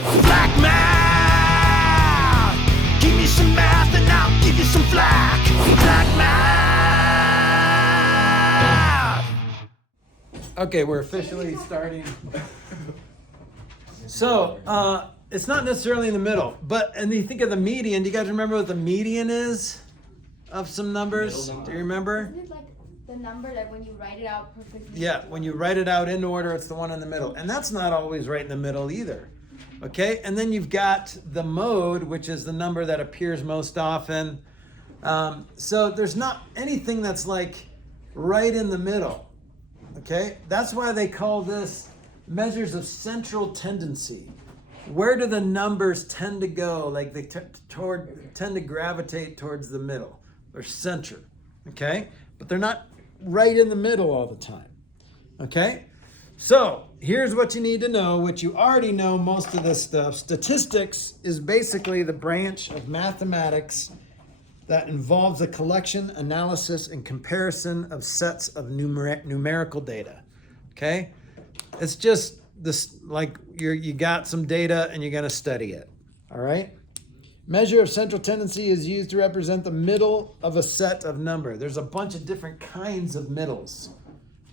Flack math! Give me some math and I'll give you some flack. Flack math! Okay, we're officially starting. So, it's not necessarily in the middle, but, and you think of the median, do you guys remember what the median is of some numbers? Do you remember? Isn't it like the number that when you write it out perfectly? Yeah, when you write it out in order, it's the one in the middle. And that's not always right in the middle either. Okay, and then you've got the mode, which is the number that appears most often. So there's not anything that's like right in the middle. Okay, that's why they call this measures of central tendency. Where do the numbers tend to go? Like they tend to gravitate towards the middle or center. Okay, but they're not right in the middle all the time. Okay, so here's what you need to know, which you already know most of this stuff. Statistics is basically the branch of mathematics that involves the collection, analysis, and comparison of sets of numerical data. Okay, it's just this, like you got some data and you're going to study it. All right. Measure of central tendency is used to represent the middle of a set of number. There's a bunch of different kinds of middles.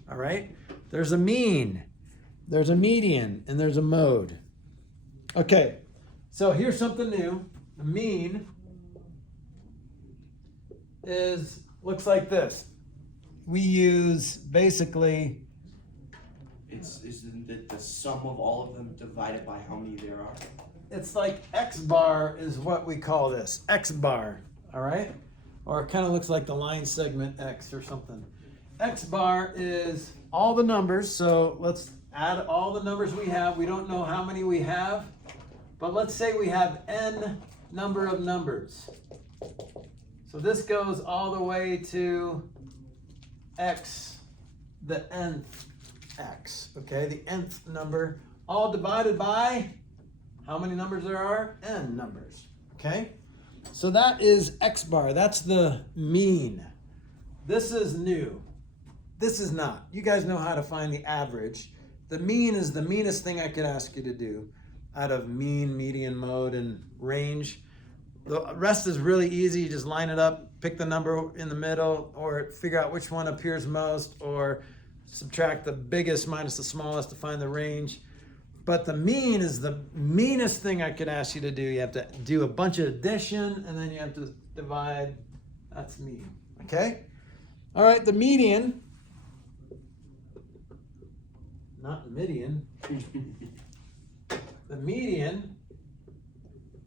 All right. There's a mean, there's a median, and there's a mode. Okay. So here's something new. The mean looks like this. We use basically, Isn't it the sum of all of them divided by how many there are? it's like X bar is what we call this. X bar, all right? Or it kind of looks like the line segment X or something. X bar is all the numbers. So let's add all the numbers we have. We don't know how many we have, but let's say we have n number of numbers. So this goes all the way to X, the nth X, okay? The nth number, all divided by how many numbers there are? N numbers, okay? So that is X bar, that's the mean. This is new. This is not. You guys know how to find the average. The mean is the meanest thing I could ask you to do out of mean, median, mode, and range. The rest is really easy. You just line it up, pick the number in the middle, or figure out which one appears most, or subtract the biggest minus the smallest to find the range. But the mean is the meanest thing I could ask you to do. You have to do a bunch of addition, and then you have to divide. That's mean, okay? All right, the median, not median. The median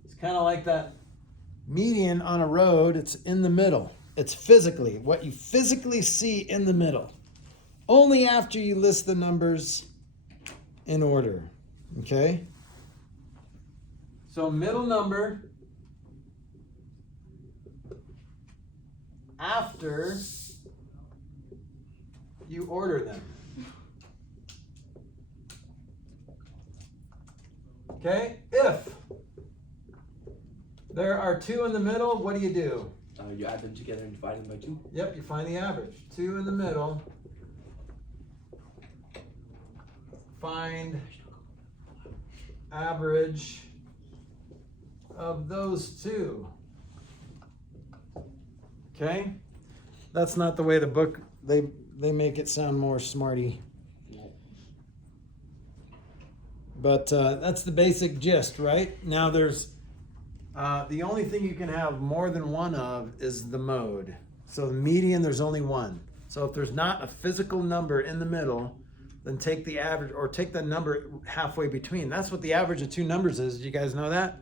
is kind of like that median on a road. It's in the middle. It's physically, what you physically see in the middle. Only after you list the numbers in order, okay? So middle number after you order them. Okay, if there are two in the middle, what do? You add them together and divide them by 2. Yep, you find the average. 2 in the middle. Find average of those two. Okay? That's not the way the book, they make it sound more smarty. But that's the basic gist, right? Now there's, the only thing you can have more than one of is the mode. So the median, there's only one. So if there's not a physical number in the middle, then take the average, or take the number halfway between. That's what the average of two numbers is. Do you guys know that?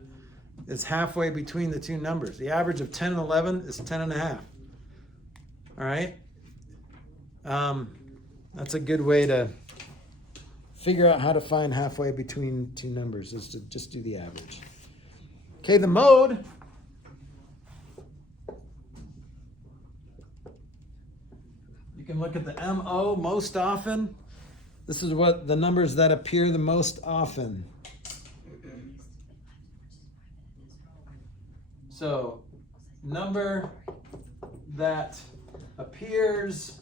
It's halfway between the two numbers. The average of 10 and 11 is 10 and a half. All right? That's a good way to figure out how to find halfway between two numbers, is to just do the average. Okay, the mode. You can look at the MO most often. This is what the numbers that appear the most often. So, number that appears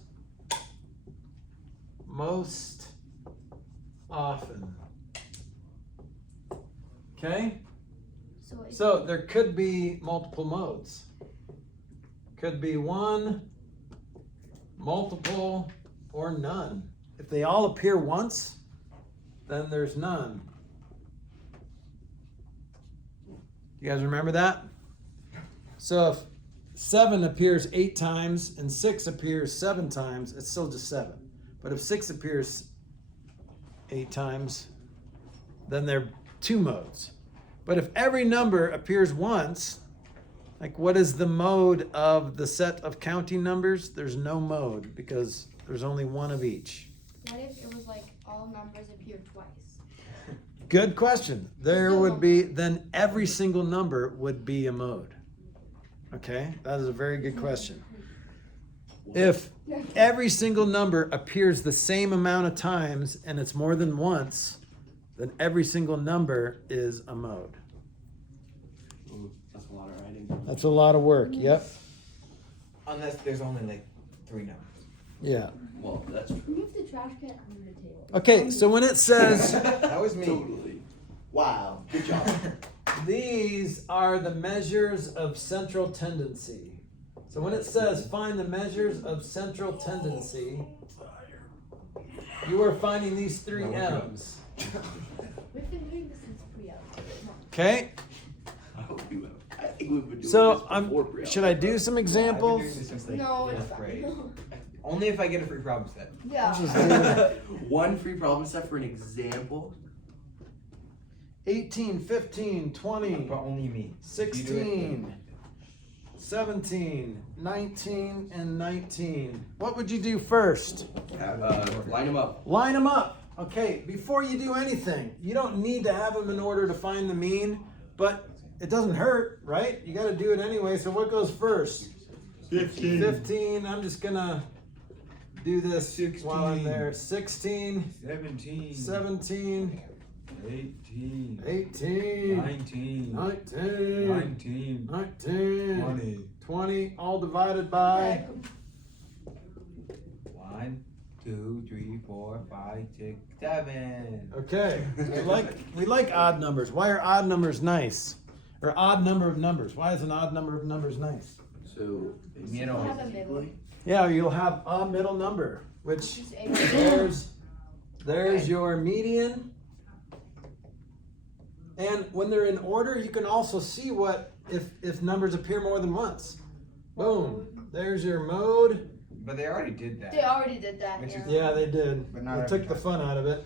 most often. Okay? So it's So there could be multiple modes. Could be one, multiple, or none. If they all appear once, then there's none. You guys remember that? So if 7 appears 8 times and 6 appears 7 times, it's still just 7. But if 6 appears 8 times, then there are 2 modes. But if every number appears once, like what is the mode of the set of counting numbers? There's no mode because there's only one of each. what if it was like all numbers appear twice? Good question. There would be, then every single number would be a mode. Okay, that is a very good question. If every single number appears the same amount of times and it's more than once, then every single number is a mode. Ooh, that's a lot of writing. That's a lot of work. Yep. Unless there's only like 3 numbers. Yeah. Well, that's true. Move the trash can under the table. Okay, so when it says That was me. Totally. Wow. Good job. these are the measures of central tendency. So when it says find the measures of central tendency, you are finding these 3 M's. We've been doing this since pre-op. Okay? I hope you have. I think we've been doing So this before pre-op. should I do some I've been examples? doing this since like No, it's 4th fine. grade. Only if I get a free problem set. Yeah. One free problem set for an example. 18, 15, 20, But only me. 16, 17, 19, and 19. What would you do first? Line them up. Line them up. Okay, before you do anything, you don't need to have them in order to find the mean, but it doesn't hurt, right? You got to do it anyway. So what goes first? 15. 15. I'm just going to do this while I'm there. 16, 17, 17, 18, 18, 19, 19, 19, 19, 20. 20, all divided by 1, 2, 3, 4, 5, 6, 7. Okay. We like odd numbers. Why are odd numbers nice? Or odd number of numbers. Why is an odd number of numbers nice? So We have a middle. Yeah, you'll have a middle number, which Just a there's your median. And when they're in order, you can also see what if numbers appear more than once. Boom. There's your mode. But they already did that. They already did that. Which is- Yeah. Yeah, they did. But not They every took the time. fun out of it.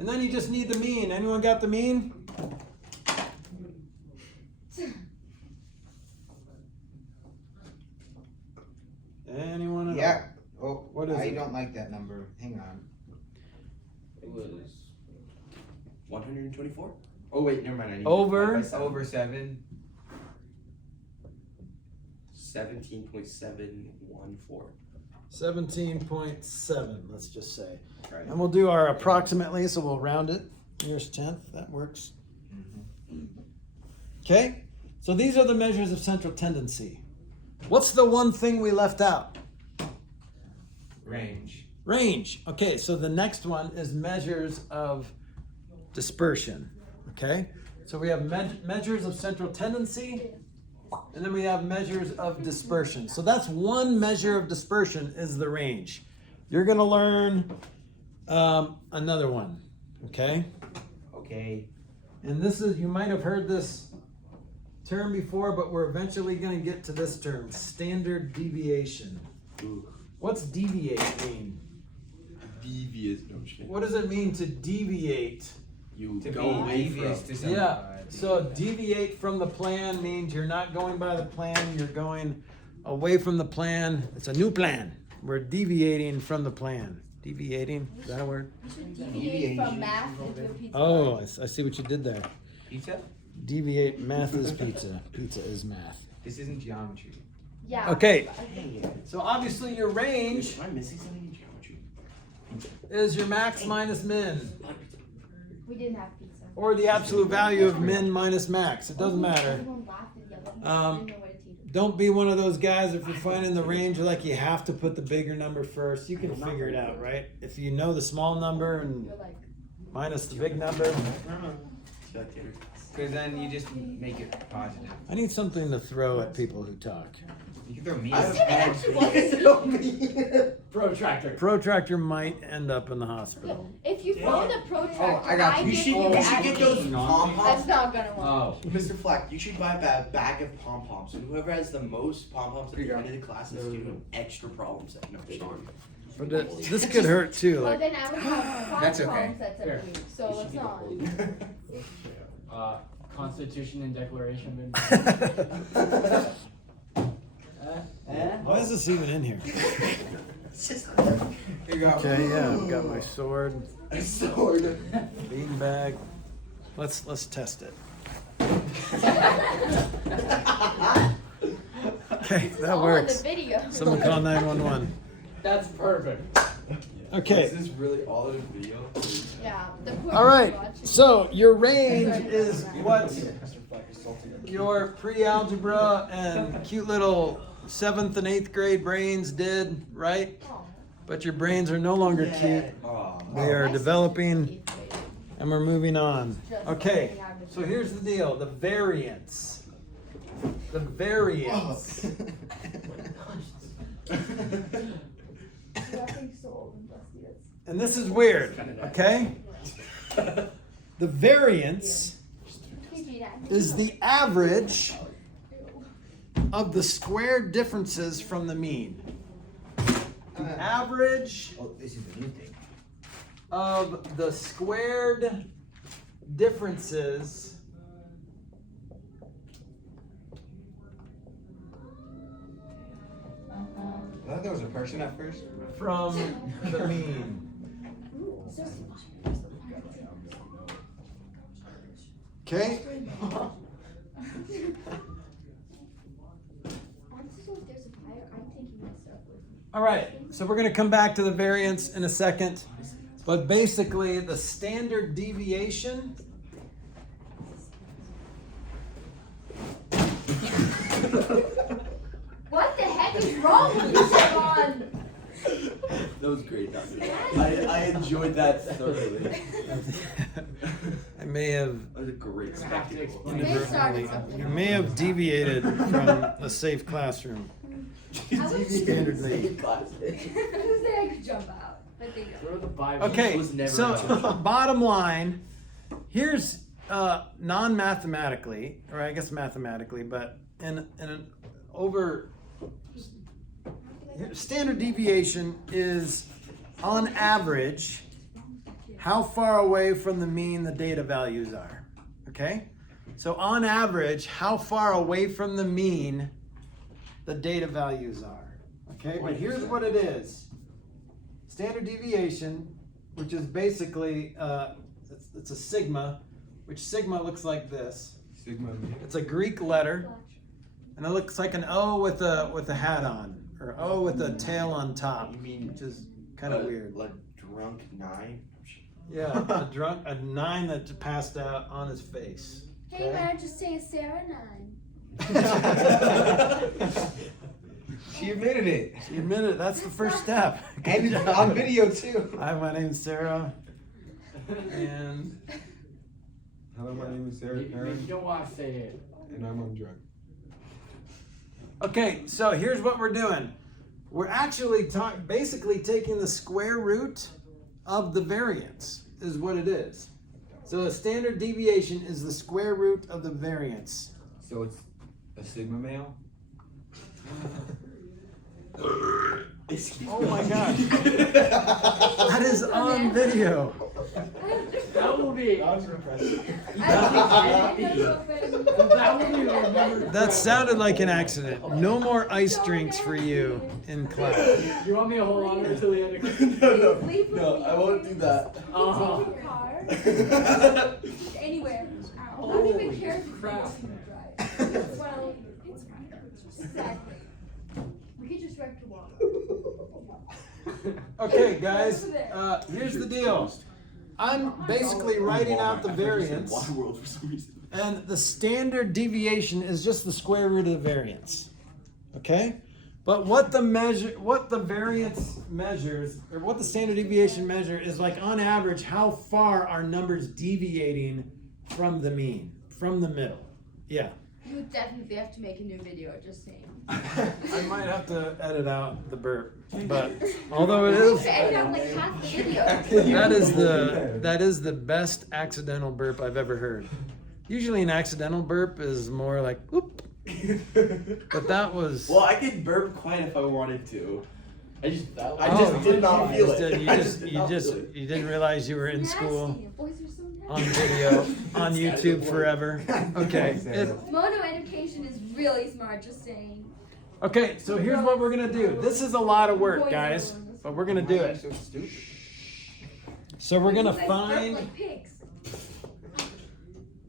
And then you just need the mean. Anyone got the mean? Anyone at Yeah. Oh, What is I it? don't like that number. Hang on. it was 124. Oh wait, never mind. I need to Over? divide by seven. Over 7. 17.714. 17.7, let's just say. Right. And we'll do our approximately, so we'll round it. Nearest tenth, that works. Okay, so these are the measures of central tendency. What's the one thing we left out? Range. Range. Okay, so the next one is measures of dispersion. Okay, so we have measures of central tendency, and then we have measures of dispersion. So that's one measure of dispersion is the range. You're gonna learn another one. Okay, Okay. and this is, you might have heard this term before, but we're eventually gonna get to this term, standard deviation. Ooh. What's deviate mean? Devious notion. What does it mean to deviate? You To go be away devious from. to some Yeah, so deviate from the plan means you're not going by the plan, you're going away from the plan. It's a new plan. We're deviating from the plan. Deviating, is that a word? You should deviate from math into a pizza. Oh, I see what you did there. Pizza? Deviate, math is pizza. Pizza is math. This isn't geometry. Yeah. Okay. Dang it. So obviously your range Am I missing something in geometry? is your max minus min, We didn't have pizza. or the absolute value of min minus max. It doesn't matter. Everyone laughed and yelled at me. I Um, didn't know what to teach them. Don't be one of those guys if you're finding the range, like you have to put the bigger number first. You can figure it out, right? If you know the small number and You're like, minus the big number. feel like theater. Because then you just make it positive. I need something to throw at people who talk. You can throw me. I have Protractor. Protractor might end up in the hospital. If you throw the protractor, I got you. You should get those pom That's poms. not gonna work. Oh. Mr. Flack, you should buy a bag of pom poms, and whoever has the most pom poms at the end of the class is doing an extra problem set. No, just arm. But this could hurt too. Well, Like, then I would have That's five okay. problems that's Here. every week, so let's not. Constitution and Declaration. why is this even in here? Here you go. Okay, yeah, I've got my sword, A sword. beanbag. Let's test it. Okay, It's that all works. in the video. Someone call 911. That's perfect. Okay. Is this really all in a video? Yeah. The poor All right. people watching. So your range is what your pre-algebra and cute little 7th and 8th grade brains did, right? Oh. But your brains are no longer cute. Oh. They are My developing, sister's 8th grade. and we're moving on. Just Okay. the average. So here's the deal: the variance. The variance. And this is weird, okay? The variance is the average of the squared differences from the mean. The average Oh, this is the new thing. of the squared differences I thought there was a person at first. from the mean. Okay? All right, so we're going to come back to the variance in a second. But basically, the standard deviation What the heck is wrong with you, Siobhan? That was great. I enjoyed that thoroughly. I may have That was a great spectacle. They started inadvertently, something. you may have deviated from a safe classroom. Standard mean. I was saying I could jump out, but they don't. Throw the Bible. Okay, was never so intentional. bottom line, here's non-mathematically, or I guess mathematically, but in an over standard deviation is on average how far away from the mean the data values are. Okay, so on average, how far away from the mean the data values are. Okay, but here's what it is. Standard deviation, which is basically, it's a sigma, which sigma looks like this. Sigma mu. It's a Greek letter, and it looks like an O with a hat on, or O with a tail on top, You mean which is kind of weird. Like drunk 9? Yeah, a 9 that passed out on his face. Hey Okay? man, just say Sarah 9. She admitted it. She admitted it. That's the first step. And Good it's job. on video too. Hi, my name's Sarah, and Hello, my name is Sarah You Karen, don't want to say it. and I'm on drugs. okay, so here's what we're doing. We're actually basically taking the square root of the variance, is what it is. So a standard deviation is the square root of the variance. So it's a sigma male? Oh my gosh. That is on video. That will be. I That will be remembered. That sounded like an accident. No more ice drinks for you in class. You want me to hold on until the end of No, I won't do that. Uh-huh. Anywhere. I don't Holy even care if it's crap. drive. Well, exactly. We could just wreck the wall. Okay, guys, here's the deal. I'm basically writing out the variance, Waterworld for some reason. and the standard deviation is just the square root of the variance. Okay? But what the variance measures, or what the standard deviation measure is, like on average, how far are numbers deviating from the mean, from the middle. Yeah. You would definitely have to make a new video, just saying. I might have to edit out the burp, but although it is, I got like half the video. that is the best accidental burp I've ever heard. Usually an accidental burp is more like whoop, but that was. Well, I could burp quite if I wanted to. I just Oh, did not feel it. You didn't realize you were in school Nasty. Boys are so nasty. on video on YouTube forever. Okay. Mono education is really smart, just saying. Okay, so here's what we're gonna do. This is a lot of work, guys, but we're gonna do it. So stupid. So we're gonna You guys burp find like pigs.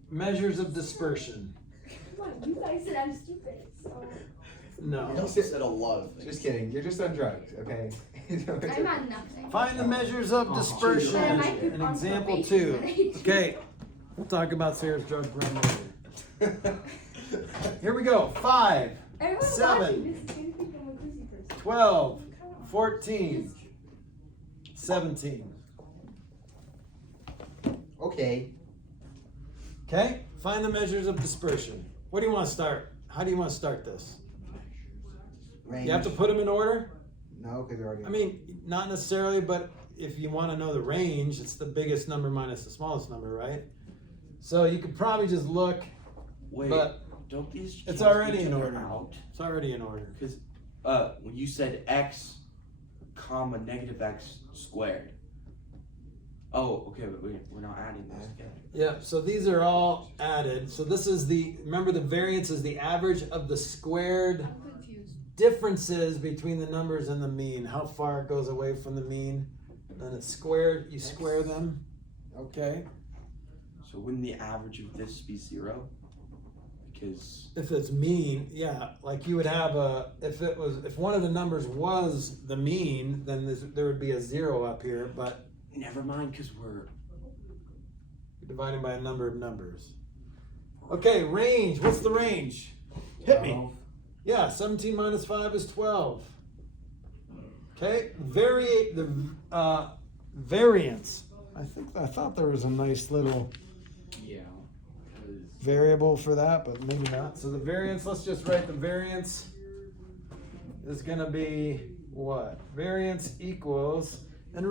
measures of dispersion. Come on, you guys said I'm stupid. So No. You also said a lot of things. Just kidding. You're just on drugs, okay? I'm on nothing. Find the measures of dispersion. But I might be An on example probation 2. when I- Okay, we'll talk about Sarah's drug run later. Here we go. 5, Everyone 7, watching this is gonna think I'm a crazy person. 12, 14, 17. Okay. Okay, find the measures of dispersion. What do you want to start? How do you want to start this? Range. You have to put them in order? No, because they're already. I mean, not necessarily, but if you want to know the range, it's the biggest number minus the smallest number, right? So you could probably just look, Wait, but don't these? it's cancel already each in other order. out? It's already in order. Because when you said x, comma negative x squared. Oh, okay, but we're not adding those together. Yeah, so these are all added. So this is remember the variance is the average of the squared I'm confused. differences between the numbers and the mean. How far it goes away from the mean. Then it's squared, you square them. Okay. So wouldn't the average of this be 0? Because If it's mean, yeah, like you would have if one of the numbers was the mean, then there would be a 0 up here, but never mind, because we're dividing by a number of numbers. Okay, range. What's the range? Hit me. Yeah, 17 minus 5 is 12. Okay, variance. I thought there was a nice little Yeah. variable for that, but maybe not. So the variance, let's just write the variance is gonna be what? Variance equals, and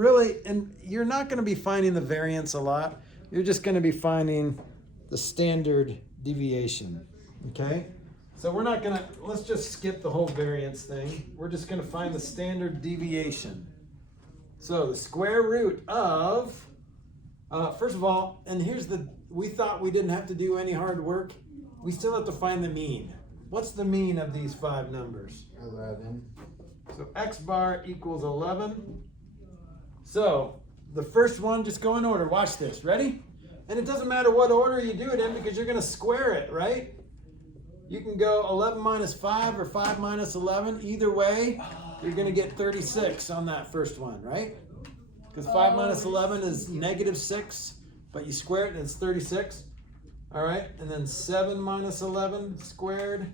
you're not gonna be finding the variance a lot. You're just gonna be finding the standard deviation, okay? So let's just skip the whole variance thing. We're just gonna find the standard deviation. So the square root of, first of all, and we thought we didn't have to do any hard work. We still have to find the mean. What's the mean of these 5 numbers? 11. So x bar equals 11. So the first one, just go in order. Watch this. Ready? And it doesn't matter what order you do it in because you're going to square it, right? You can go 11 minus 5 or 5 minus 11. Either way, you're going to get 36 on that first one, right? Because 5 minus 11 is negative 6, but you square it and it's 36. All right, and then 7 minus 11 squared.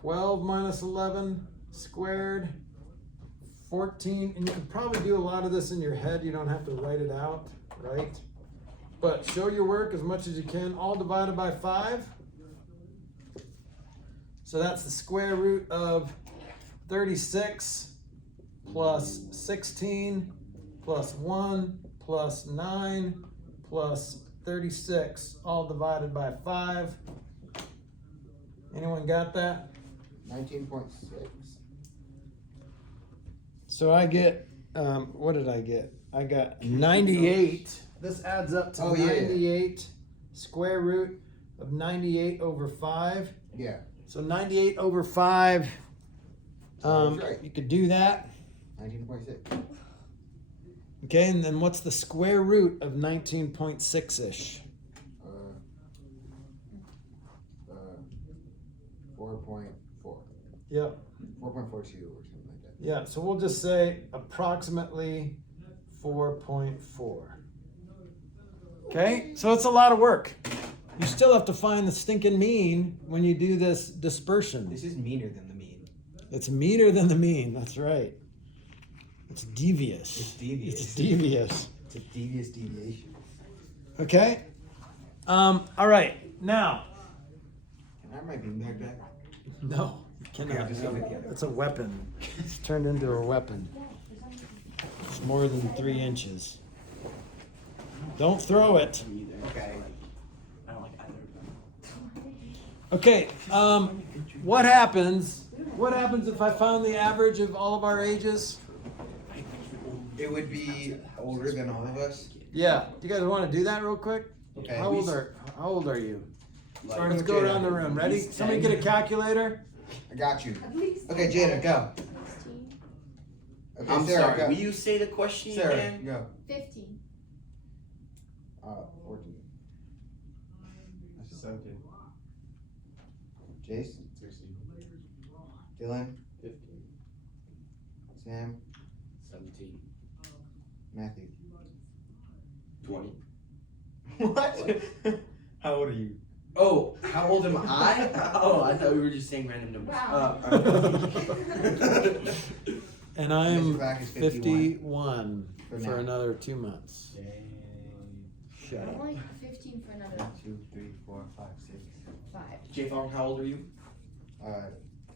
12 minus 11 squared. 14, and you can probably do a lot of this in your head. You don't have to write it out, right? But show your work as much as you can. All divided by 5. So that's the square root of 36 plus 16 plus 1 plus 9 plus 36, all divided by 5. Anyone got that? 19.6. So I get, what did I get? I got 98. This adds up to 98. Square root of 98 over 5. Yeah. So 98 over 5. Sounds right. You could do that. 19.6. Okay, and then what's the square root of 19.6-ish? 4.4. Yep. 4.42 or something like that. Yeah, so we'll just say approximately 4.4. Okay, so it's a lot of work. You still have to find the stinking mean when you do this dispersion. This is meaner than the mean. It's meaner than the mean, that's right. It's devious. It's devious. It's devious. It's a devious deviation. Okay, All right, now. Can I have my beanbag back? No, you cannot. Okay, I'll just leave it here. It's a weapon. It's turned into a weapon. It's more than 3 inches. Don't throw it. Me either. Okay. I don't like either of them. Okay, what happens? What happens if I found the average of all of our ages? It would be older than all of us. Yeah. Do you guys want to do that real quick? Okay. How old are you? Like, Or let's go around the room. Ready? least Somebody 10. get a calculator. I got you. At least. Okay, Jada, go. 16. Okay, I'm Sarah, sorry. go. Will you say the question Sarah, again? go. 15. 14. That's 17. Jace, 16. Dylan, 15. Sam, 17. Matthew. 20. What? How old are you? Oh, how old am I? Oh, I thought we were just saying random numbers. Wow. And Mr. I'm Flack is 51 For for now. another 2 months. Shut I'm up. only 15 for another 1, 2, 3, 4, 5, 6. 5. J Fong, how old are you?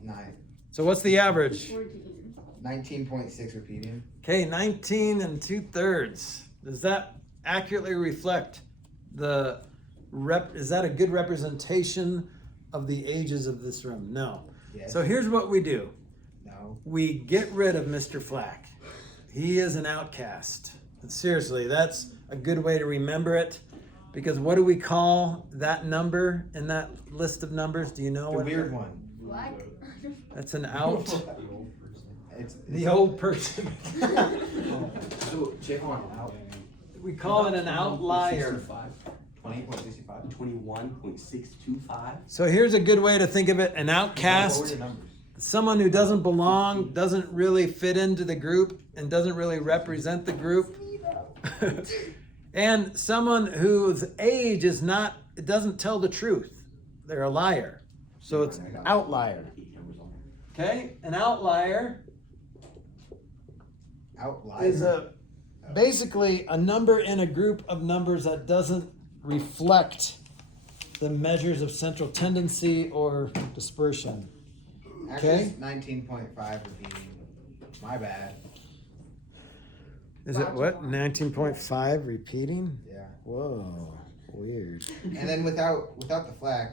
9. So what's the average? 14. 19.6 repeating. Okay, 19 2/3. Does that accurately reflect the is that a good representation of the ages of this room? No. Yes. So here's what we do. No. We get rid of Mr. Flack. He is an outcast. And seriously, that's a good way to remember it. Because what do we call that number in that list of numbers? Do you know The what? weird one. Black. That's an out. It's The old person. So, J Fong, We call it an outlier. 20.65. 21.625. So here's a good way to think of it. An What were outcast. the numbers? Someone who doesn't belong, doesn't really fit into the group, and doesn't really represent the group. And someone whose age is not, it doesn't tell the truth. They're a liar. So it's an outlier. Okay? An outlier Outlier. is basically a number in a group of numbers that doesn't reflect the measures of central tendency or dispersion. Actually, okay. it's 19.5 repeating. My bad. Is it what? 19.5 repeating? Yeah. Whoa, weird. And then without the flag,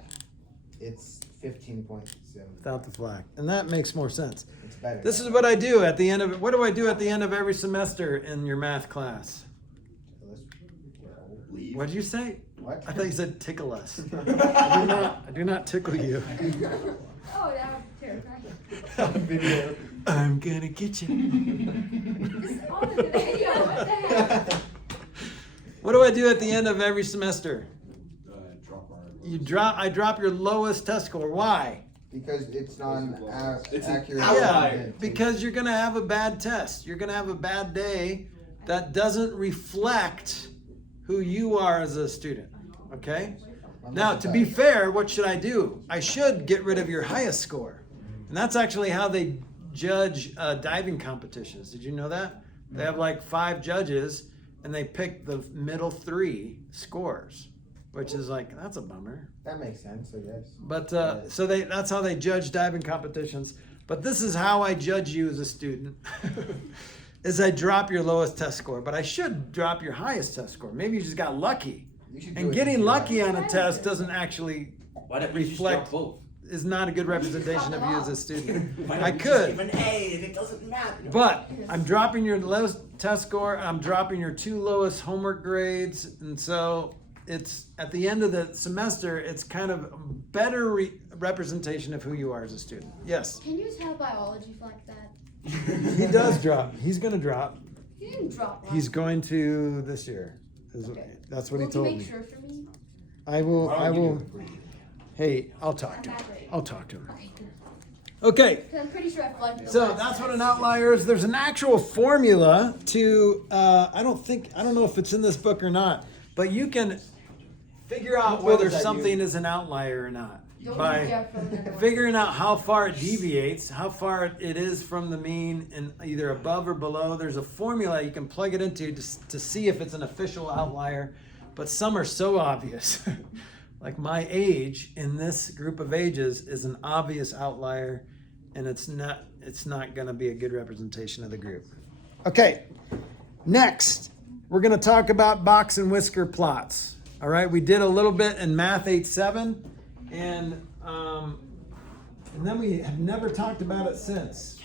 it's 15.7. Without the flag. And that makes more sense. It's better. This is what I do at the end of, what do I do at the end of every semester in your math class? Leave. What did you say? What? I thought you said tickle us. I do not tickle you. Oh, that was terrifying. Video. I'm gonna get you. This is all in the video. What the heck? What do I do at the end of every semester? Drop our. I drop your lowest test score. Why? Because it's not It's an accurate. outlier. Because you're gonna have a bad test. You're gonna have a bad day that doesn't reflect who you are as a student. Okay? Now, to be fair, what should I do? I should get rid of your highest score. And that's actually how they judge diving competitions. Did you know that? They have like 5 judges and they pick the middle 3 scores, which is like, that's a bummer. That makes sense, I guess. But so that's how they judge diving competitions. But this is how I judge you as a student. Is I drop your lowest test score, but I should drop your highest test score. Maybe you just got lucky. You should do And it getting this lucky year. on a test doesn't actually Why don't we just reflect drop both? is not a good representation of you as a student. Why don't I we just could, give an A if it doesn't matter? but I'm dropping your lowest test score. I'm dropping your 2 lowest homework grades, and so it's at the end of the semester. It's kind of a better representation of who you are as a student. Yes, Can you tell biology like that? he does drop. He's going to drop. He didn't drop one. He's going to this year. Okay. That's what Will he told you me. make sure for me? I will. Why I don't you will. do it for you? Hey, I'll talk to I'm him. bad grade. I'll talk to him. Okay, good. Okay. Because I'm pretty sure I flunked the So last that's what test. an outlier is. There's an actual formula to, I don't know if it's in this book or not, but you can figure out What whether was that something is an outlier or not Don't by be careful with everyone. figuring out how far it deviates, how far it is from the mean, and either above or below. There's a formula you can plug it into to see if it's an official outlier. but some are so obvious. Like my age in this group of ages is an obvious outlier, and it's not going to be a good representation of the group. Okay, next we're going to talk about box and whisker plots. All right, we did a little bit in Math 8.7, and then we have never talked about it since,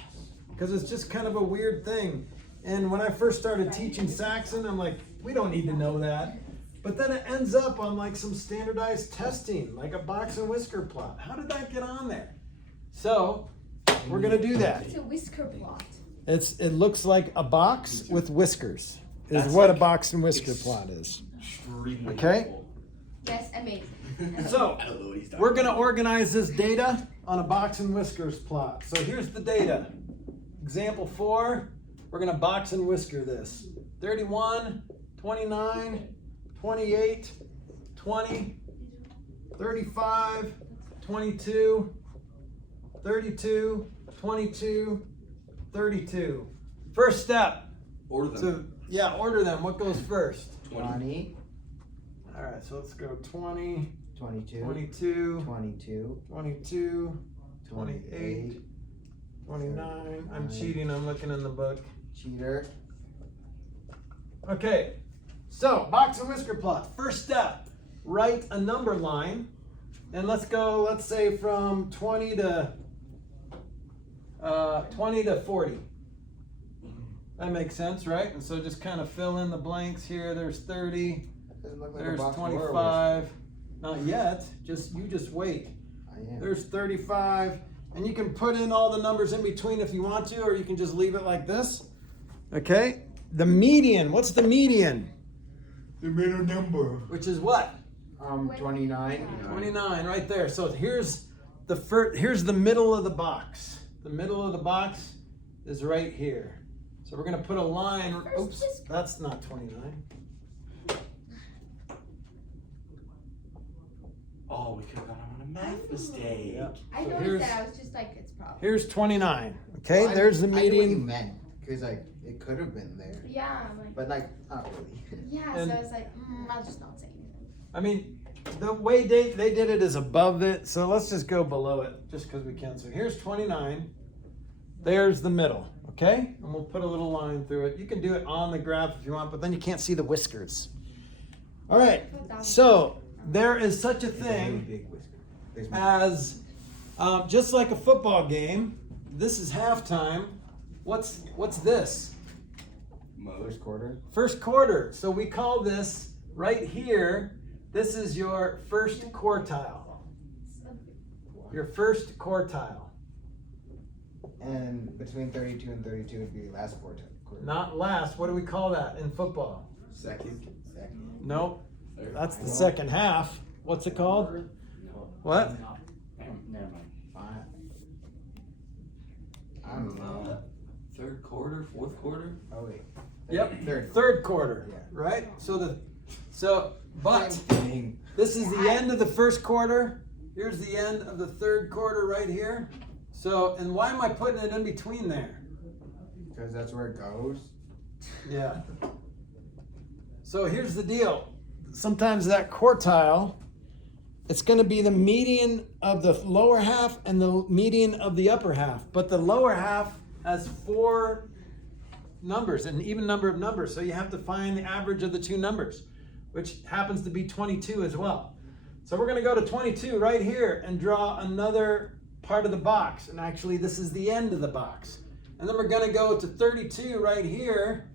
because it's just kind of a weird thing. And when I first started teaching Saxon, I'm like, we don't need to know that. But then it ends up on like some standardized testing, like a box and whisker plot. How did that get on there? So we're gonna do that. It's a whisker plot. It looks like a box with whiskers, is That's what a like box and whisker plot is. Extremely Okay. helpful. Yes, amazing. So I don't know what he's talking we're gonna about. organize this data on a box and whiskers plot. So here's the data. Example 4, we're gonna box and whisker this. 31, 29, 28, 20, 35, 22, 32, 22, 32. First step. Order them. So, yeah, order them. What goes first? 20, All right, so let's go 20, 22, 22, 22, 22, 28, 29. I'm 29. cheating. I'm looking in the book. cheater. Okay, so box and whisker plot. First step, write a number line, and let's go. Let's say from 20 to 40. That makes sense, right? And so just kind of fill in the blanks here. There's 30. Doesn't look like a There's box or a 25. Not yet. You just wait. whisker. I am. There's 35, and you can put in all the numbers in between if you want to, or you can just leave it like this. Okay. The median. What's the median? The middle number. Which is what? 29. 29, right there. So here's the middle of the box. The middle of the box is right here. So we're gonna put a line. Oops, that's not 29. Oh, we could have gone on a math mistake. Yep. I So noticed that. I was just like, it's probably. Here's 29. Okay, Well, there's the I knew what you median. meant, because like it could have been there, Yeah, I'm like, but like not really. yeah. And- So I was like, I'll just not say anything. I mean, the way they did it is above it, so let's just go below it, just because we can. So here's 29. There's the middle, okay? And we'll put a little line through it. You can do it on the graph if you want, but then you can't see the whiskers. All right, so there is such a It's a really thing big whisker. There's as, just like a football game, this is halftime. What's this? First quarter. First quarter. So we call this right here, this is your first quartile. Your first quartile. And between 32 and 32 would be last quarter. Not last. What do we call that in football? second. Nope. Third. That's the second half. What's it called? What? Never mind. I don't know. Third quarter, fourth quarter. Oh wait. Yep. Third. Third quarter. Yeah. Right? But Same thing. this is the end of the first quarter. Here's the end of the third quarter right here. So, and why am I putting it in between there? Because that's where it goes. Yeah. So here's the deal. Sometimes that quartile, it's going to be the median of the lower half and the median of the upper half. But the lower half has 4 numbers, an even number of numbers. So you have to find the average of the 2 numbers, which happens to be 22 as well. So we're going to go to 22 right here and draw another part of the box. And actually, this is the end of the box. And then we're going to go to 32 right here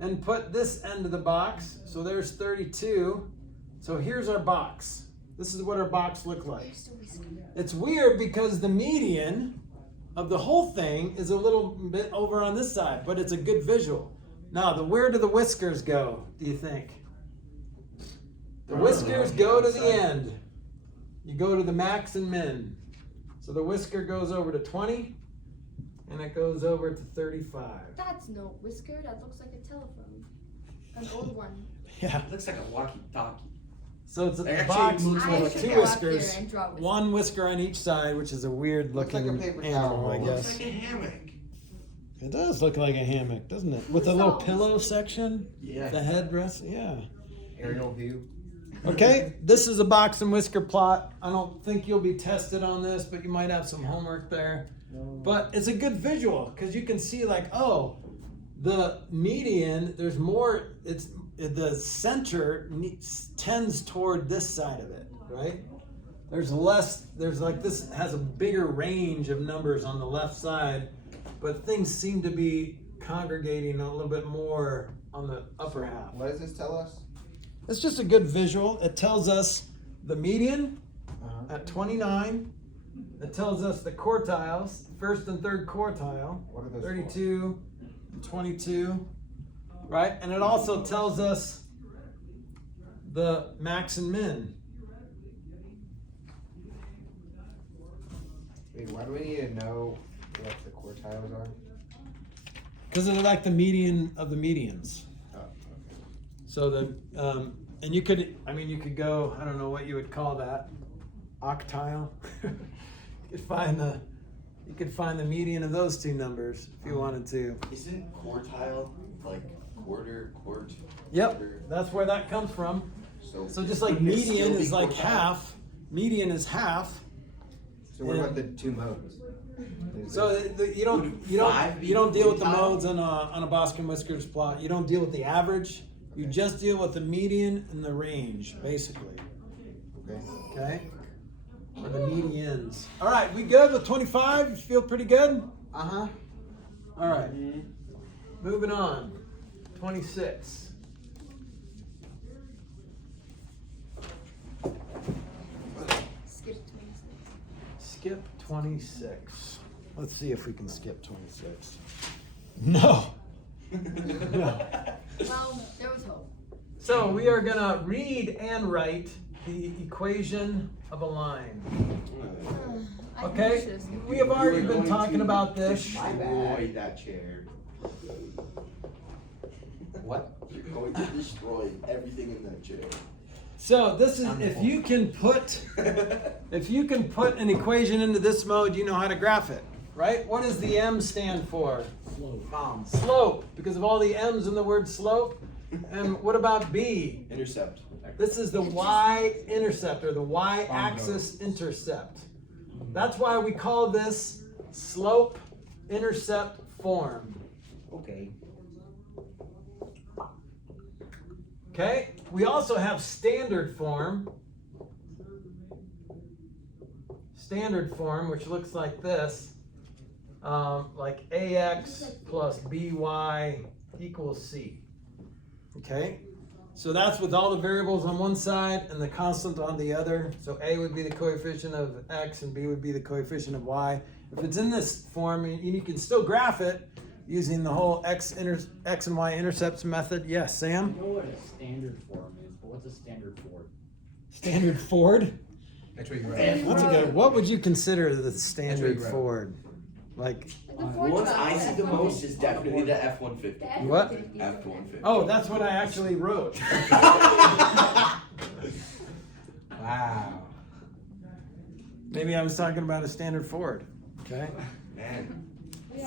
and put this end of the box. So there's 32. So here's our box. This is what our box looked like. There's the whisker. It's weird because the median of the whole thing is a little bit over on this side, but it's a good visual. Now, where do the whiskers go, do you think? The whiskers go to the end. You go to the max and min. So the whisker goes over to 20, and it goes over to 35. That's no whisker. That looks like a telephone. An old one. Yeah. It looks like a walkie-talkie. So it's a Actually, box it looks I with should 2 go up here whiskers, and draw whiskers. 1 whisker on each side, which is a weird Looks like looking a paper animal, I towel. guess. Looks like a hammock. It does look like a hammock, doesn't it? With a little pillow section, Yeah. the headrest, yeah. Aerial view. Okay, this is a box and whisker plot. I don't think you'll be tested on this, but you might have some homework there. But it's a good visual because you can see like, oh, the median, there's more, it's the center tends toward this side of it, right? There's less, there's like, this has a bigger range of numbers on the left side, but things seem to be congregating a little bit more on the upper half. What does this tell us? It's just a good visual. It tells us the median at 29. It tells us the quartiles, first and third quartile, What are those 32, 22, right? And it also tells us the max and min. Wait, why do we need to know what the quartiles are? Because they're like the median of the medians. Oh, okay. So the, and you could, I mean, you could go, I don't know what you would call that, octile. You could find the median of those two numbers if you wanted to. Isn't quartile like quarter, quart? Yep, quarter? that's where that comes from. So, So just like Wouldn't it median still be is like quartile? half, median is half. so what about the two modes? Is So it- you don't Would you don't deal with the five be modes on a Boston Whiskers plot. You don't deal with the average. You Okay. just deal with the median and the range, basically. okay. Okay? Or the medians. All right, we good with 25? You feel pretty good? Uh-huh. All right. Moving on. 26. Skip 26. Skip 26. Let's see if we can skip 26. No. No. Well, there was hope. So we are gonna read and write the equation of a line. I Okay? finished this. We have already You are been going talking to about this. Destroy that chair. What? You're going to destroy everything in that chair. So this is if you can put an equation into this mode, you know how to graph it, right? What does the M stand for? Slope, because of all the M's in the word slope. And what about B? Intercept. This is the y-intercept, or the y-axis intercept. That's why we call this slope-intercept form. Okay. Okay? We also have standard form. Standard form, which looks like this. Like ax plus by equals c. Okay? So that's with all the variables on one side and the constant on the other. So a would be the coefficient of x and b would be the coefficient of y. If it's in this form, you can still graph it using the whole x and y intercepts method. Yes, Sam? I know what a standard form is, but what's a standard form? Standard Ford? That's what you Standard wrote. That's a good. What would you consider the That's standard what you wrote. Ford? Like, Like the The Ford ones truck, I the see the F-150. most is definitely the F-150. The What? F-150. F-150. oh, that's what I actually wrote. Wow. Maybe I was talking about a standard Ford. Okay. Man.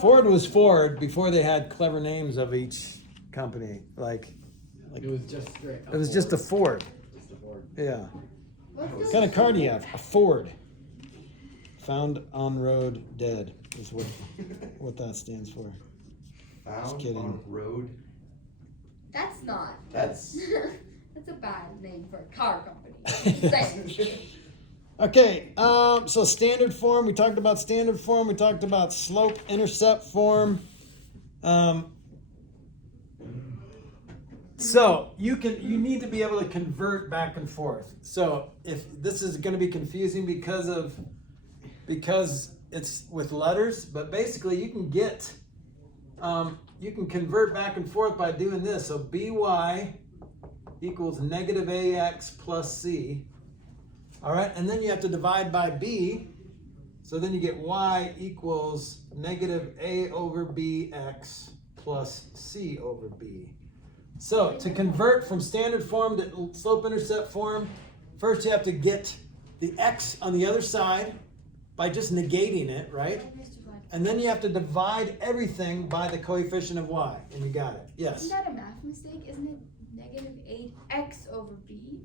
Ford was Ford before they had clever names of each company. Like It was just straight. it was just a Ford. Just a Ford. Yeah. What's What the- kind of car do you have? A Ford. Found on road dead is what that stands for. Found kidding. on road. That's not. That's That's a bad name for a car company. Just saying. Okay, so standard form, we talked about standard form, we talked about slope intercept form. So you need to be able to convert back and forth. So if this is going to be confusing because it's with letters, but basically you can get you can convert back and forth by doing this. So by equals negative ax plus c. All right, and then you have to divide by b. So then you get y equals negative a over bx plus c over b. So to convert from standard form to slope-intercept form, first you have to get the x on the other side by just negating it, right? And then you have to divide everything by the coefficient of y, and you got it. Yes? Isn't that a math mistake? Isn't it negative 8 X over B.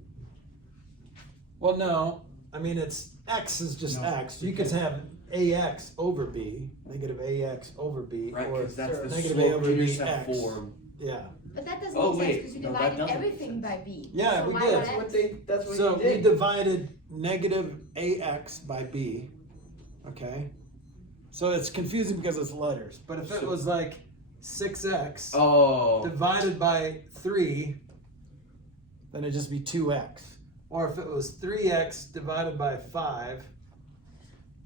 Well, no. I mean, it's X is just No. X. You could have AX over B, negative AX over B, Right, or because that's the negative A slope over B intercept X. form. Yeah. But that doesn't Oh, make wait, sense because we no, that divided doesn't make everything sense. by B. Yeah, so we why did. not That's X? That's what So you we did. divided negative AX by B. Okay. So it's confusing because it's letters. But if it So- was like 6X Oh. divided by 3, then it'd just be 2X. Or if it was 3X divided by 5,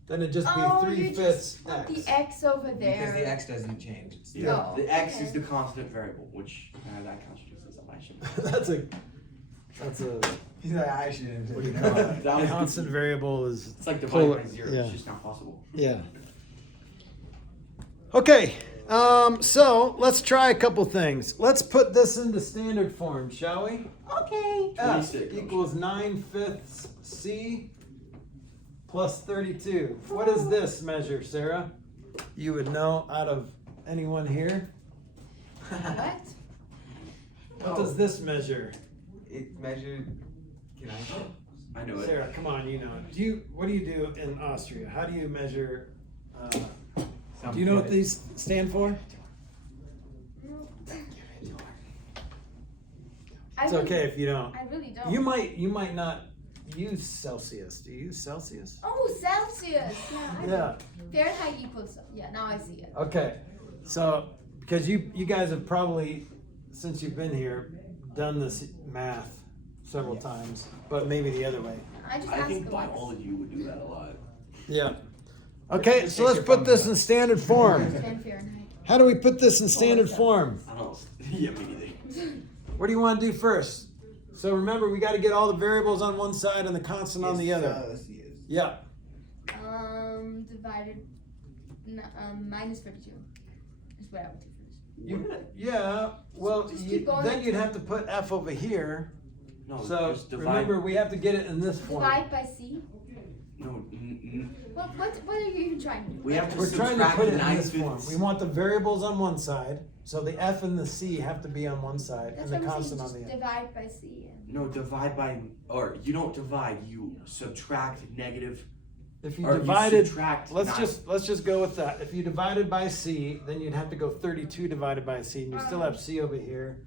then it'd just be Oh, 3 you fifths just put X. the X over there. Because the X doesn't change. It's Yeah, No. the X Okay. is the constant variable, which that counts as a I should. that's a He's like, I shouldn't. what do you call it? That was Constant variable is It's like dividing Polar- by 0. yeah. It's just not possible. yeah. Okay, so let's try a couple things. Let's put this into standard form, shall we? Okay. F 26. equals 9/5 C plus 32. What does this measure, Sarah? You would know out of anyone here. What? What does this measure? It measured. Can I say? I know it. Sarah, come on, you know it. What do you do in Austria? How do you measure? Do you know what these stand for? It's okay if you don't. I really don't. You might not use Celsius. Do you use Celsius? Oh, Celsius. Yeah. I Yeah. do. Fahrenheit equals. Yeah. Now I see it. Okay. So because you guys have probably, since you've been here, done this math several times, but maybe the other way. I just I asked think a by lot. all of you would do that a lot. Yeah. Okay, so let's put this in standard form. 10 Fahrenheit. How do we put this in standard form? I don't know. Yeah, me neither. What do you want to do first? So remember, we got to get all the variables on one side and the constant on the other. Celsius. Yeah. Divided. Minus 32. Is what I would do first. Yeah. Well, Just keep going then up you'd to- have to put F over here. No, So just divide. remember, we have to get it in this form. Divide by C. No, What are you even trying to do? we have to We're trying to subtract put it in 9 this form. fifths. We want the variables on one side, so the F and the C have to be on one side, That's and the what I'm saying. constant on Just the other. divide by C. No, divide by, or you don't divide. You subtract negative. If you Or divided, subtract let's 9. just go with that. If you divided by C, then you'd have to go 32 divided by C, and you still have C over here.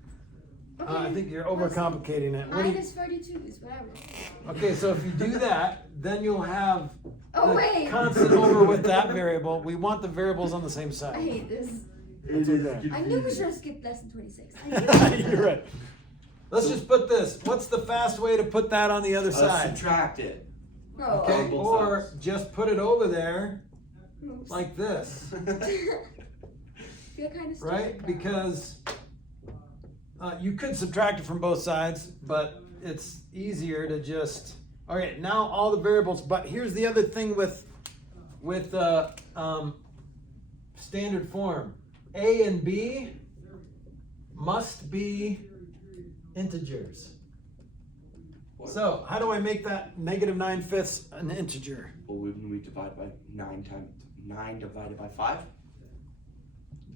I think you're overcomplicating it. What do you- Minus 32 is what I would. okay, so if you do that, then you'll have Oh, the wait. constant over with that variable. We want the variables on the same I side. hate this. It's okay. I knew we should have skipped lesson 26. I knew. You're right. Let's just put this. What's the fast way to put that on the other side? Subtract it. No. Okay, on both or sides. just put it over there Oops. like this, Feel kind of right? Because you could subtract it from both sides, but it's easier to just. All right, now all the variables. But here's the other thing with standard form. A and B must be integers. So how do I make that negative 9/5 an integer? Well, when we divide by 9 divided by 5.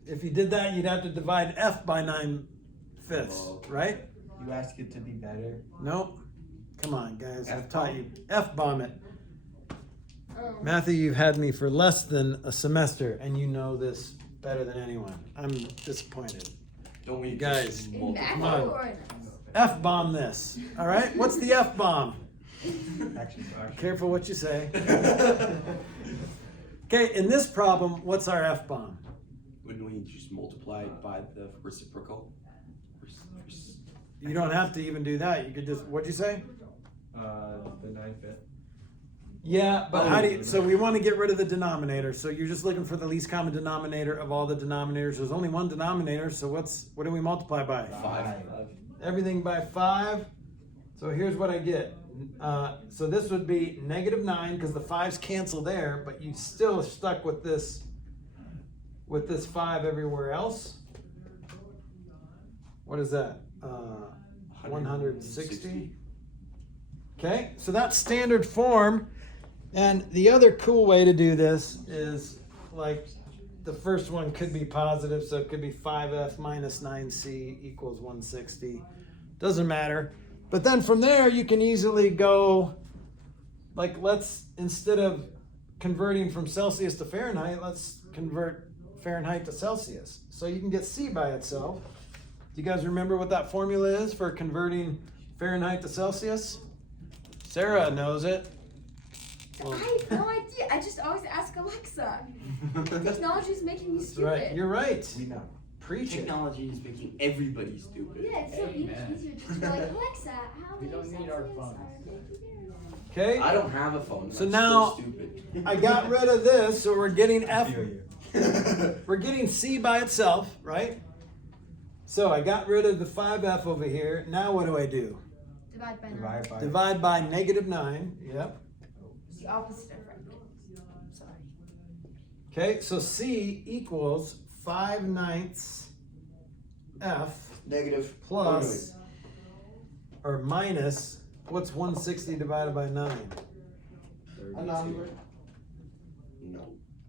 If you did that, you'd have to divide F by 9/5, Oh. right? You ask it to be better. Nope. Come on, guys. I've F-bomb. taught you. F-bomb it. Oh. Matthew, you've had me for less than a semester, and you know this better than anyone. I'm disappointed. Don't we You guys. just In multiply? math on. or in F-bomb this. All right? What's the F-bomb? Actually, Careful what you say. Okay, in this problem, what's our F-bomb? Wouldn't we just multiply it by the reciprocal? You don't have to even do that. You could just, what'd you say? the 9/5. Yeah, but Oh, how do you, so we want to get rid of the denominator. So you're just looking for the least common denominator of all the denominators. There's only one denominator, so what do we multiply by? 5. Everything by 5. So here's what I get. So this would be negative 9 because the 5's cancel there, but you still are stuck with this 5 everywhere else. What is that? 160. Okay, so that's standard form. And the other cool way to do this is like the first one could be positive, so it could be 5F minus 9C equals 160. Doesn't matter. But then from there, you can easily go, like, instead of converting from Celsius to Fahrenheit, let's convert Fahrenheit to Celsius. So you can get C by itself. Do you guys remember what that formula is for converting Fahrenheit to Celsius? Sarah knows it. I have no idea. I just always ask Alexa. Technology is making me That's stupid. right. You're right. We know. Preach it. Technology is making everybody stupid. Yeah, it's so Amen. easier just to be like, Alexa, how We many don't need our Celsius phones. are Okay. I don't have a phone. So I'm now- still stupid. I got rid of this, so we're getting F. Feel you. We're getting C by itself, right? So I got rid of the 5F over here. Now what do I do? Divide by 9. Divide by. Divide by -9. Yep. It's the opposite of right. Sorry. Okay, so C equals 5/9 F Negative. plus or minus, what's 160 divided by 9? A number. No.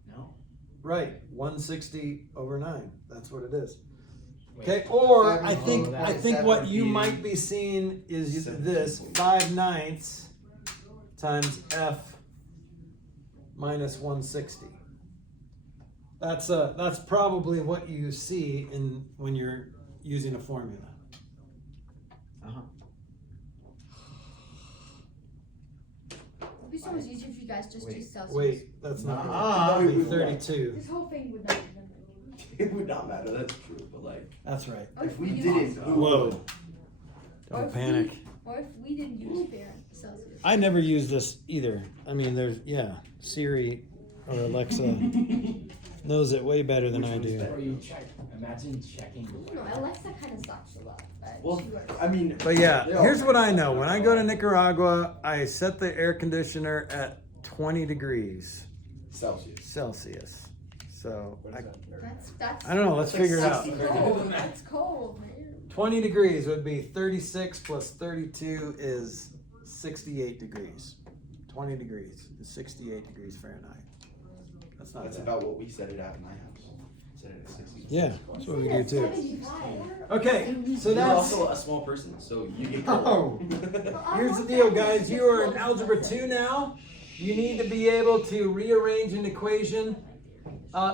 No. Right, 160 over 9. That's what it is. Wait. Okay, or I Seven. think Oh, I that- think what that you would be might be seeing is 17. this 5/9 times F minus 160. That's probably what you see when you're using a formula. Uh-huh. It'd be so much easier if you guys just do Wait, Celsius. Wait, that's not Nuh-uh. that'd be 32. This whole thing would not remember. It would not matter. That's true. But like, That's right. Or if we use- didn't, who Whoa. would? or Don't if panic. Or if we didn't use Celsius. I never use this either. I mean, there's Siri or Alexa knows it way better than I do. Or you check. Imagine checking. No, Alexa kind of sucks a lot, but Well, she works. I mean, But yeah, they all- here's what I know. When I go to Nicaragua, I set the air conditioner at 20 degrees Celsius. Celsius. So That's I don't know. Let's figure it out. cold. That's cold, man. 20 degrees would be 36 plus 32 is 68 degrees. 20 degrees is 68 degrees Fahrenheit. That's not That's bad. about what we set it at in my house. Set it at 60. Yeah, that's what we do too. 75. Okay, so You're that's also a small person, so you get Oh. Here's the deal, guys. You are in Algebra 2 now. You need to be able to rearrange an equation.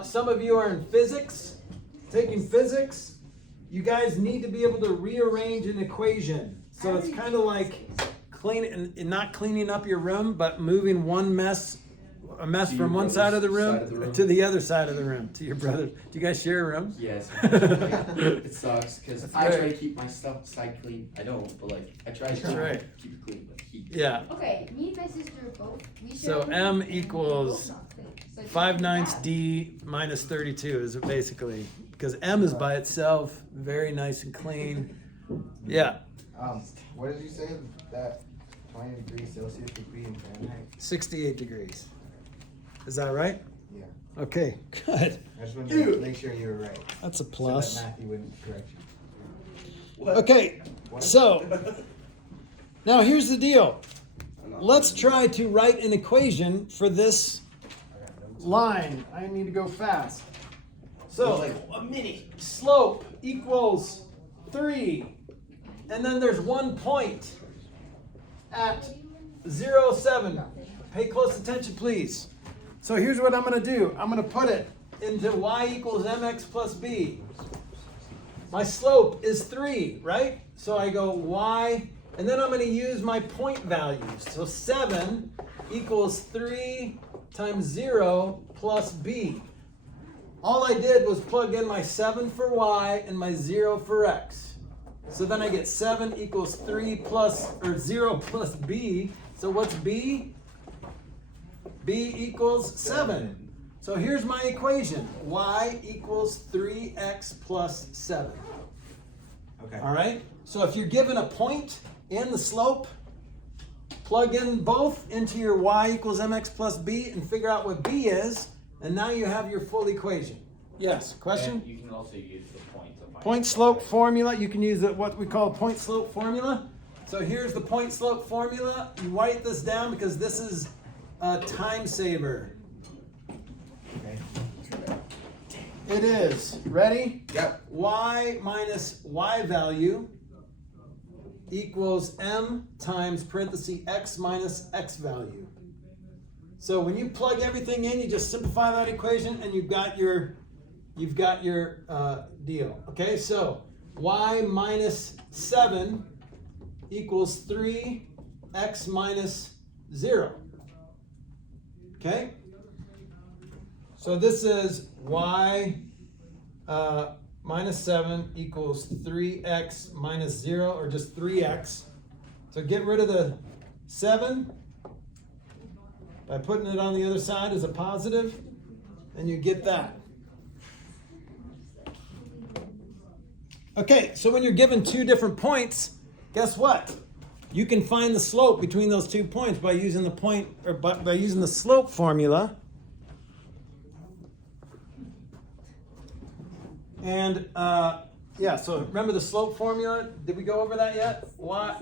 Some of you are in physics, taking physics. You guys need to be able to rearrange an equation. So it's kind of like not cleaning up your room, but moving a mess To from your one side of the brother's room, side of the room. to the other side of the room, to your brother. Do you guys share a room? Yes. It sucks because That's I right. try to keep my stuff side clean. I don't, but like I try to That's right. keep it clean, but he. Yeah. Okay, me and my sister both. We share So a room, M and we equals both not clean. So it's 5/9 bad. D minus 32 is basically, because M is by itself, very nice and clean. Yeah, What did you say that 20 degrees Celsius would be in Fahrenheit? 68 degrees. Is that right? Yeah. Okay, good. I just wanted to make sure you were right. That's a So plus. that Matthew wouldn't correct you. What? Okay, What? so now here's the deal. Let's try to write an equation for this line. I need to go fast. So, like a minute. slope equals 3. And then there's 1 point at 0, 7. Pay close attention, please. So here's what I'm going to do. I'm going to put it into y equals mx plus b. My slope is 3, right? So I go y, and then I'm going to use my point values. So 7 equals 3 times 0 plus b. All I did was plug in my 7 for y and my 0 for x. So then I get 7 equals 0 plus b. So what's b? B equals 7. So here's my equation. Y equals 3x plus 7. Okay. All right? So if you're given a point and the slope, plug in both into your y equals mx plus b and figure out what b is, and now you have your full equation. Yes, question? And you can also use the point to find Point slope formula. You can use what we call a point slope formula. So here's the point slope formula. You write this down because this is a time saver. Okay. It is. Ready? Yep. Y minus y value equals m times parenthesis x minus x value. So when you plug everything in, you just simplify that equation and you've got your deal. Okay, so y minus 7 equals 3x minus 0. Okay? So this is y minus 7 equals 3x minus 0, or just 3x. So get rid of the 7 by putting it on the other side as a positive, and you get that. Okay, so when you're given two different points, guess what? You can find the slope between those 2 points by using by using the slope formula. And yeah, so remember the slope formula? Did we go over that yet?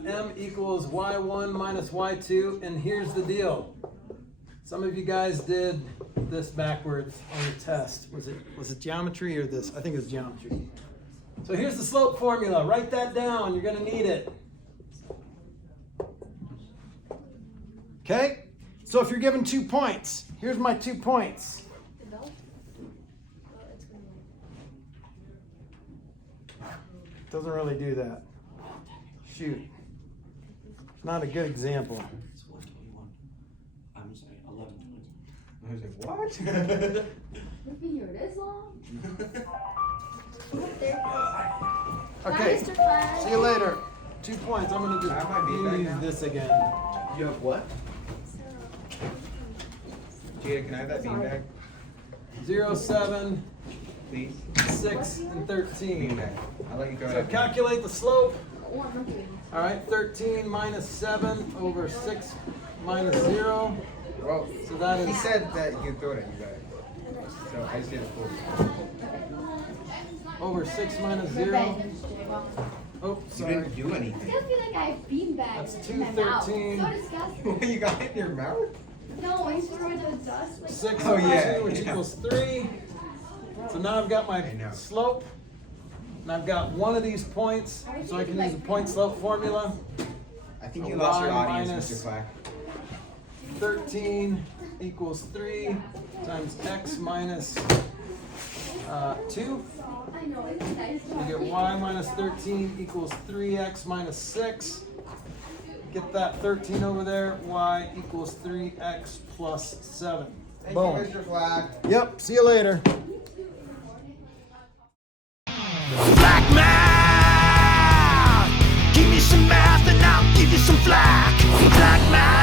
M equals y1 minus y2, and here's the deal. Some of you guys did this backwards on the test. Was it geometry or this? I think it was geometry. So here's the slope formula. Write that down. You're going to need it. Okay? So if you're given 2 points, here's my 2 points. Doesn't really do that. Shoot. It's not a good example. It's 121. I'm sorry, 1120. I was like, what? You've been here this long? Right there. Bye, Okay. Mr. Flack. See you later. 2 points. I'm going to That might be back use now. this again. You have what? Jada, can I have that beanbag, 0, 7, please? 6, and 13. Beanbag. I'll let you go. So calculate the slope. One, okay. All right, 13 minus 7 over 6 minus 0. Well, So that he is said that you throw it at you guys. So I just did it for you. over 6 minus 0. Revenge. Oh, You sorry. didn't do I anything. still feel like I have beanbags That's in my mouth. 213. So disgusting. You got it in your mouth? No, I used to throw the dust. Like, 6 Oh, over yeah, 2, which yeah. equals 3. So now I've got my I know. slope. And I've got one of these points, so I can use the point slope formula. I think you lost your Y audience, minus- Mr. Flack. 13 equals 3 times x minus 2. I know, isn't nice? You get y minus 13 equals 3x minus 6. Get that 13 over there. Y equals 3x plus 7. Thank Boom. you, Mr. Flack. Yep, see you later. Black man, give me some math and I'll give you some flack. Black man.